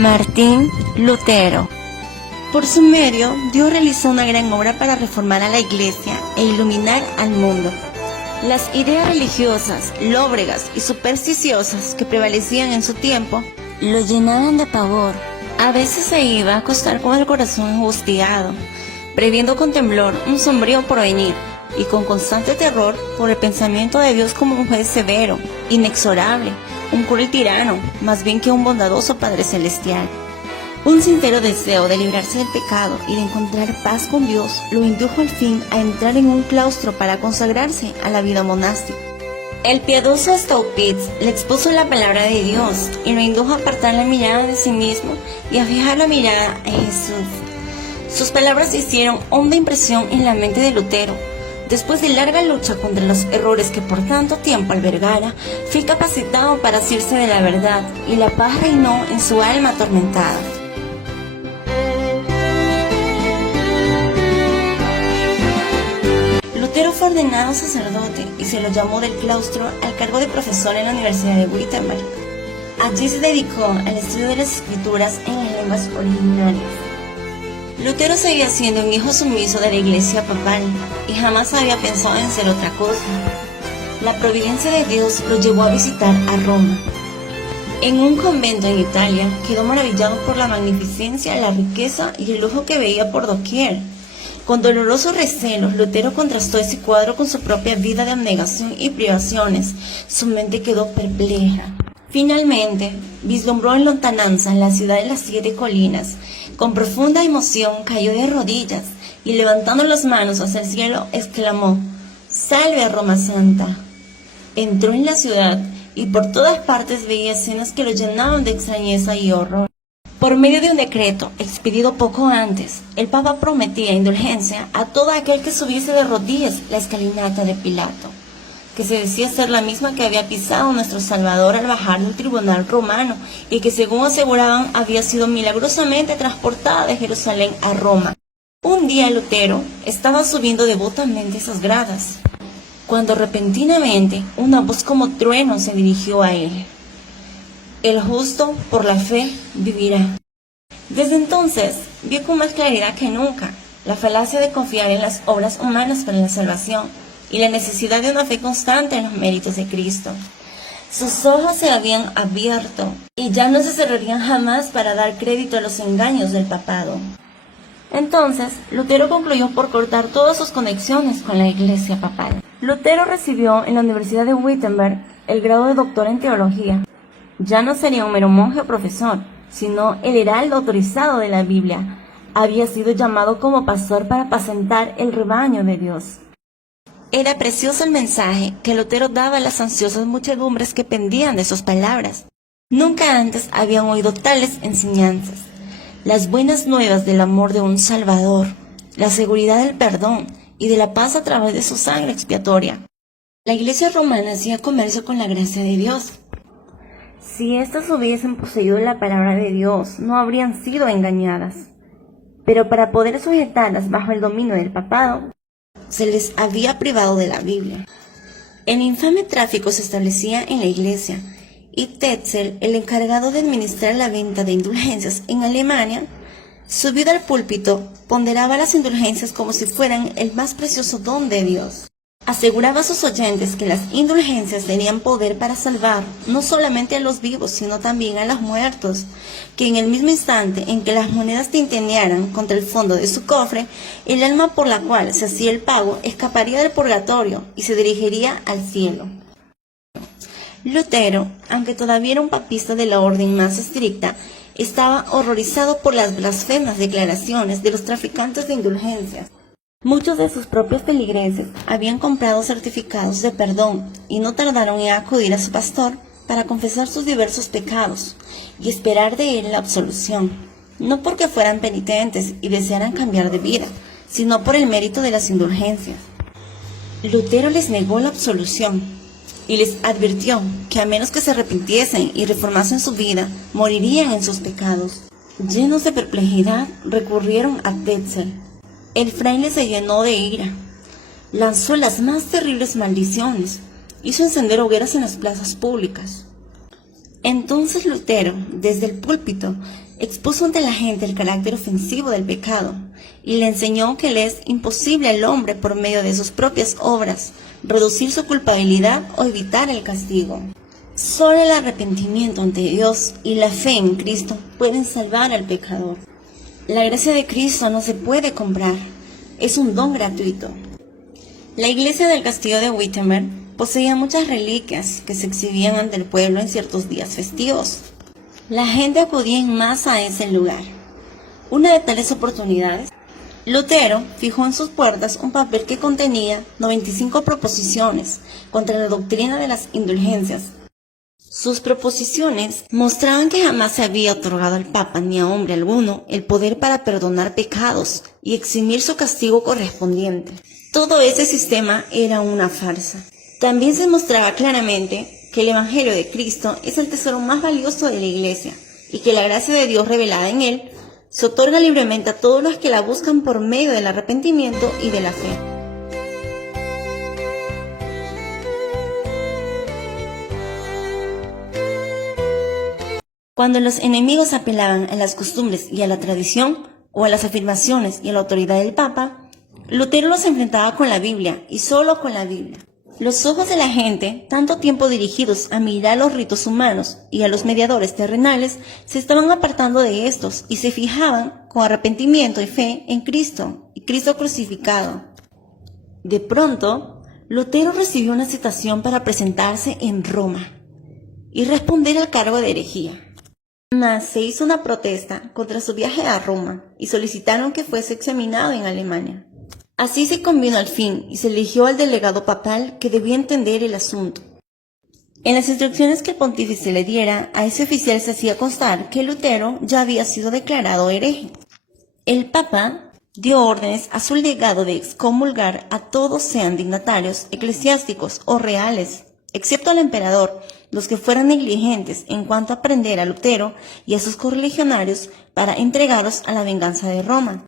Martín Lutero. Por su medio, Dios realizó una gran obra para reformar a la Iglesia e iluminar al mundo. Las ideas religiosas, lóbregas y supersticiosas que prevalecían en su tiempo lo llenaban de pavor. A veces se iba a acostar con el corazón angustiado, previendo con temblor un sombrío porvenir y con constante terror por el pensamiento de Dios como un juez severo, inexorable, un cruel tirano, más bien que un bondadoso Padre Celestial. Un sincero deseo de librarse del pecado y de encontrar paz con Dios lo indujo al fin a entrar en un claustro para consagrarse a la vida monástica. El piadoso Staupitz le expuso la palabra de Dios y lo indujo a apartar la mirada de sí mismo y a fijar la mirada en Jesús. Sus palabras hicieron honda impresión en la mente de Lutero. Después de larga lucha contra los errores que por tanto tiempo albergara, fue capacitado para asirse de la verdad y la paz reinó en su alma atormentada. Lutero fue ordenado sacerdote y se lo llamó del claustro al cargo de profesor en la Universidad de Wittenberg. Allí se dedicó al estudio de las escrituras en las lenguas originarias. Lutero seguía siendo un hijo sumiso de la Iglesia papal y jamás había pensado en ser otra cosa. La providencia de Dios lo llevó a visitar a Roma. En un convento en Italia quedó maravillado por la magnificencia, la riqueza y el lujo que veía por doquier. Con dolorosos recelos, Lutero contrastó ese cuadro con su propia vida de abnegación y privaciones. Su mente quedó perpleja. Finalmente, vislumbró en lontananza la ciudad de las 7 colinas. Con profunda emoción cayó de rodillas y levantando las manos hacia el cielo exclamó: «¡Salve a Roma Santa!». Entró en la ciudad y por todas partes veía escenas que lo llenaban de extrañeza y horror. Por medio de un decreto expedido poco antes, el Papa prometía indulgencia a todo aquel que subiese de rodillas la escalinata de Pilato, que se decía ser la misma que había pisado nuestro Salvador al bajar del tribunal romano y que, según aseguraban, había sido milagrosamente transportada de Jerusalén a Roma. Un día Lutero estaba subiendo devotamente esas gradas, cuando repentinamente una voz como trueno se dirigió a él: «El justo por la fe vivirá». Desde entonces vio con más claridad que nunca la falacia de confiar en las obras humanas para la salvación y la necesidad de una fe constante en los méritos de Cristo. Sus ojos se habían abierto y ya no se cerrarían jamás para dar crédito a los engaños del papado. Entonces, Lutero concluyó por cortar todas sus conexiones con la Iglesia papal. Lutero recibió en la Universidad de Wittenberg el grado de doctor en teología. Ya no sería un mero monje o profesor, sino el heraldo autorizado de la Biblia. Había sido llamado como pastor para apacentar el rebaño de Dios. Era precioso el mensaje que Lutero daba a las ansiosas muchedumbres que pendían de sus palabras. Nunca antes habían oído tales enseñanzas. Las buenas nuevas del amor de un Salvador, la seguridad del perdón y de la paz a través de su sangre expiatoria. La Iglesia romana hacía comercio con la gracia de Dios. Si éstas hubiesen poseído la palabra de Dios, no habrían sido engañadas. Pero para poder sujetarlas bajo el dominio del papado, se les había privado de la Biblia. El infame tráfico se establecía en la Iglesia, y Tetzel, el encargado de administrar la venta de indulgencias en Alemania, subido al púlpito, ponderaba las indulgencias como si fueran el más precioso don de Dios. Aseguraba a sus oyentes que las indulgencias tenían poder para salvar no solamente a los vivos, sino también a los muertos, que en el mismo instante en que las monedas tintinearan contra el fondo de su cofre, el alma por la cual se hacía el pago escaparía del purgatorio y se dirigiría al cielo. Lutero, aunque todavía era un papista de la orden más estricta, estaba horrorizado por las blasfemas declaraciones de los traficantes de indulgencias. Muchos de sus propios feligreses habían comprado certificados de perdón y no tardaron en acudir a su pastor para confesar sus diversos pecados y esperar de él la absolución, no porque fueran penitentes y desearan cambiar de vida, sino por el mérito de las indulgencias. Lutero les negó la absolución y les advirtió que a menos que se arrepintiesen y reformasen su vida, morirían en sus pecados. Llenos de perplejidad, recurrieron a Tetzel. El fraile se llenó de ira, lanzó las más terribles maldiciones, hizo encender hogueras en las plazas públicas. Entonces Lutero, desde el púlpito, Expuso ante la gente el carácter ofensivo del pecado y le enseñó que le es imposible al hombre por medio de sus propias obras reducir su culpabilidad o evitar el castigo. Solo el arrepentimiento ante Dios y la fe en Cristo pueden salvar al pecador. La gracia de Cristo no se puede comprar, es un don gratuito. La iglesia del castillo de Wittenberg poseía muchas reliquias que se exhibían ante el pueblo en ciertos días festivos. La gente acudía en masa a ese lugar. Una de tales oportunidades, Lutero fijó en sus puertas un papel que contenía 95 proposiciones contra la doctrina de las indulgencias. Sus proposiciones mostraban que jamás se había otorgado al Papa ni a hombre alguno el poder para perdonar pecados y eximir su castigo correspondiente. Todo ese sistema era una farsa. También se mostraba claramente que el Evangelio de Cristo es el tesoro más valioso de la Iglesia y que la gracia de Dios revelada en él se otorga libremente a todos los que la buscan por medio del arrepentimiento y de la fe. Cuando los enemigos apelaban a las costumbres y a la tradición, o a las afirmaciones y a la autoridad del Papa, Lutero los enfrentaba con la Biblia y solo con la Biblia. Los ojos de la gente, tanto tiempo dirigidos a mirar los ritos humanos y a los mediadores terrenales, se estaban apartando de estos y se fijaban con arrepentimiento y fe en Cristo y Cristo crucificado. De pronto, Lutero recibió una citación para presentarse en Roma y responder al cargo de herejía. Mas se hizo una protesta contra su viaje a Roma y solicitaron que fuese examinado en Alemania. Así se convino al fin y se eligió al delegado papal que debía entender el asunto. En las instrucciones que el pontífice le diera, a ese oficial se hacía constar que Lutero ya había sido declarado hereje. El Papa dio órdenes a su legado de excomulgar a todos, sean dignatarios, eclesiásticos o reales, excepto al emperador, los que fueran negligentes en cuanto a prender a Lutero y a sus correligionarios para entregarlos a la venganza de Roma.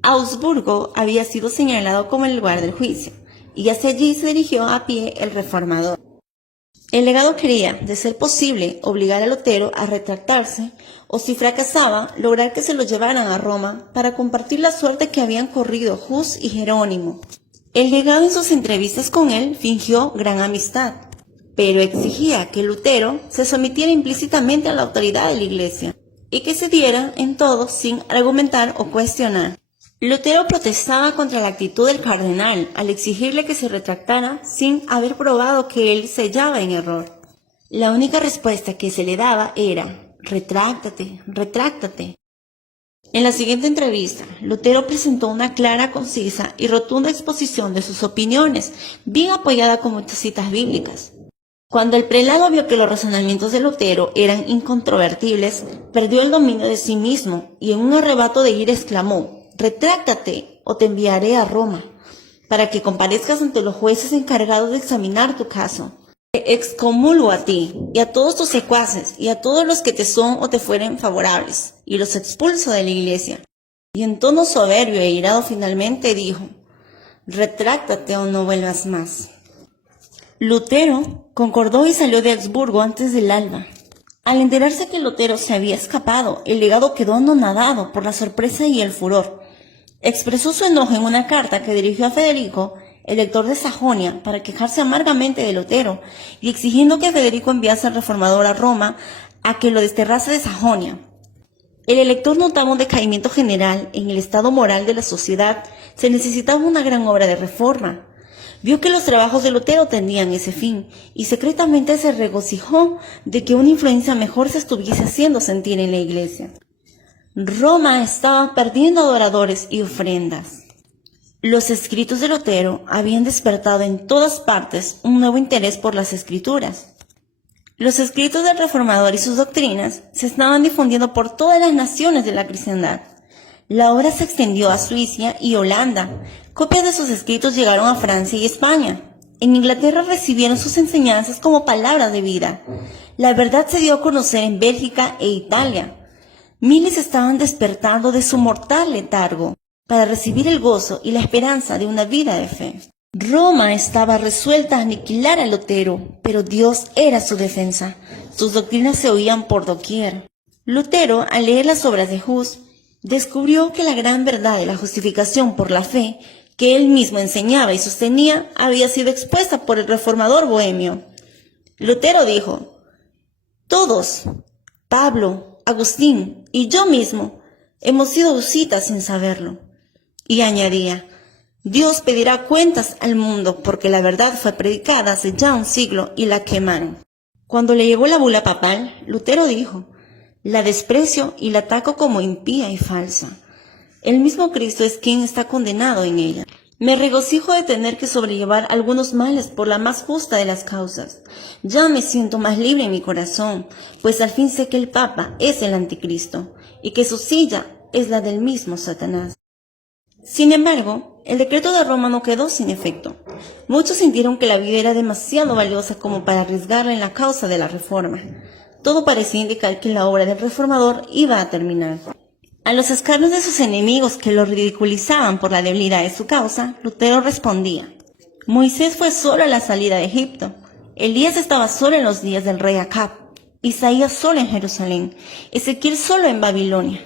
Augsburgo había sido señalado como el lugar del juicio, y hacia allí se dirigió a pie el reformador. El legado quería, de ser posible, obligar a Lutero a retractarse, o si fracasaba, lograr que se lo llevaran a Roma para compartir la suerte que habían corrido Hus y Jerónimo. El legado en sus entrevistas con él fingió gran amistad, pero exigía que Lutero se sometiera implícitamente a la autoridad de la Iglesia y que cediera en todo sin argumentar o cuestionar. Lutero protestaba contra la actitud del cardenal al exigirle que se retractara sin haber probado que él se hallaba en error. La única respuesta que se le daba era: retráctate, retráctate. En la siguiente entrevista, Lutero presentó una clara, concisa y rotunda exposición de sus opiniones, bien apoyada con muchas citas bíblicas. Cuando el prelado vio que los razonamientos de Lutero eran incontrovertibles, perdió el dominio de sí mismo y en un arrebato de ira exclamó: retráctate o te enviaré a Roma, para que comparezcas ante los jueces encargados de examinar tu caso. Te excomulgo a ti y a todos tus secuaces y a todos los que te son o te fueren favorables, y los expulso de la iglesia. Y en tono soberbio e irado finalmente dijo: retráctate o no vuelvas más. Lutero concordó y salió de Augsburgo antes del alba. Al enterarse que Lutero se había escapado, el legado quedó anonadado por la sorpresa y el furor. Expresó su enojo en una carta que dirigió a Federico, elector de Sajonia, para quejarse amargamente de Lutero y exigiendo que Federico enviase al reformador a Roma a que lo desterrase de Sajonia. El elector notaba un decaimiento general en el estado moral de la sociedad. Se necesitaba una gran obra de reforma. Vio que los trabajos de Lutero tendían ese fin y secretamente se regocijó de que una influencia mejor se estuviese haciendo sentir en la iglesia. Roma estaba perdiendo adoradores y ofrendas. Los escritos de Lutero habían despertado en todas partes un nuevo interés por las escrituras. Los escritos del reformador y sus doctrinas se estaban difundiendo por todas las naciones de la cristiandad. La obra se extendió a Suiza y Holanda. Copias de sus escritos llegaron a Francia y España. En Inglaterra recibieron sus enseñanzas como palabras de vida. La verdad se dio a conocer en Bélgica e Italia. Miles estaban despertando de su mortal letargo para recibir el gozo y la esperanza de una vida de fe. Roma estaba resuelta a aniquilar a Lutero, pero Dios era su defensa. Sus doctrinas se oían por doquier. Lutero, al leer las obras de Hus, descubrió que la gran verdad de la justificación por la fe que él mismo enseñaba y sostenía había sido expuesta por el reformador bohemio. Lutero dijo: todos, Pablo, Agustín y yo mismo, hemos sido husitas sin saberlo. Y añadía: Dios pedirá cuentas al mundo porque la verdad fue predicada hace ya un siglo y la quemaron. Cuando le llegó la bula papal, Lutero dijo: la desprecio y la ataco como impía y falsa. El mismo Cristo es quien está condenado en ella. Me regocijo de tener que sobrellevar algunos males por la más justa de las causas. Ya me siento más libre en mi corazón, pues al fin sé que el Papa es el anticristo y que su silla es la del mismo Satanás. Sin embargo, el decreto de Roma no quedó sin efecto. Muchos sintieron que la vida era demasiado valiosa como para arriesgarla en la causa de la reforma. Todo parecía indicar que la obra del reformador iba a terminar. A los escarnios de sus enemigos que lo ridiculizaban por la debilidad de su causa, Lutero respondía: Moisés fue solo a la salida de Egipto, Elías estaba solo en los días del rey Acab, Isaías solo en Jerusalén, Ezequiel solo en Babilonia.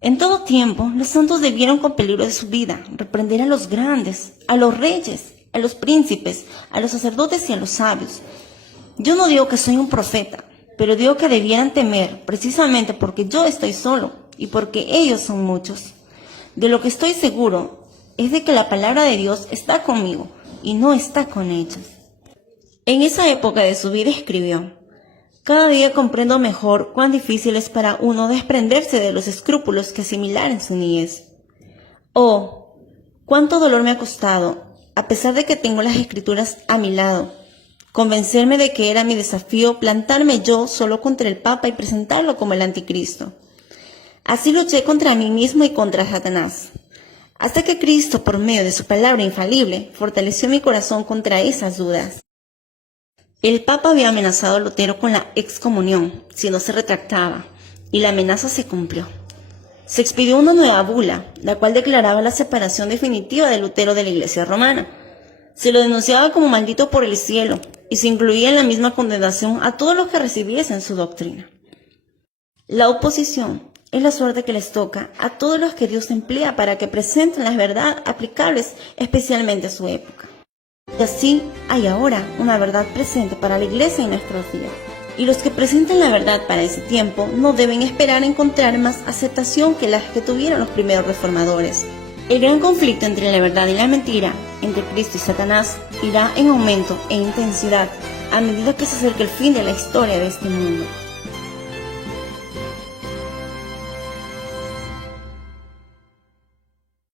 En todo tiempo, los santos debieron con peligro de su vida reprender a los grandes, a los reyes, a los príncipes, a los sacerdotes y a los sabios. Yo no digo que soy un profeta, pero digo que debieran temer precisamente porque yo estoy solo y porque ellos son muchos. De lo que estoy seguro es de que la palabra de Dios está conmigo y no está con ellos. En esa época de su vida escribió: cada día comprendo mejor cuán difícil es para uno desprenderse de los escrúpulos que asimilar en su niñez. Oh, cuánto dolor me ha costado, a pesar de que tengo las escrituras a mi lado, convencerme de que era mi desafío plantarme yo solo contra el Papa y presentarlo como el anticristo. Así luché contra mí mismo y contra Satanás, hasta que Cristo, por medio de su palabra infalible, fortaleció mi corazón contra esas dudas. El Papa había amenazado a Lutero con la excomunión si no se retractaba, y la amenaza se cumplió. Se expidió una nueva bula, la cual declaraba la separación definitiva de Lutero de la Iglesia romana. Se lo denunciaba como maldito por el cielo, y se incluía en la misma condenación a todos los que recibiesen su doctrina. La oposición es la suerte que les toca a todos los que Dios emplea para que presenten las verdades aplicables especialmente a su época. Y así hay ahora una verdad presente para la Iglesia en nuestros días. Y los que presenten la verdad para ese tiempo no deben esperar encontrar más aceptación que las que tuvieron los primeros reformadores. El gran conflicto entre la verdad y la mentira, entre Cristo y Satanás, irá en aumento e intensidad a medida que se acerque el fin de la historia de este mundo.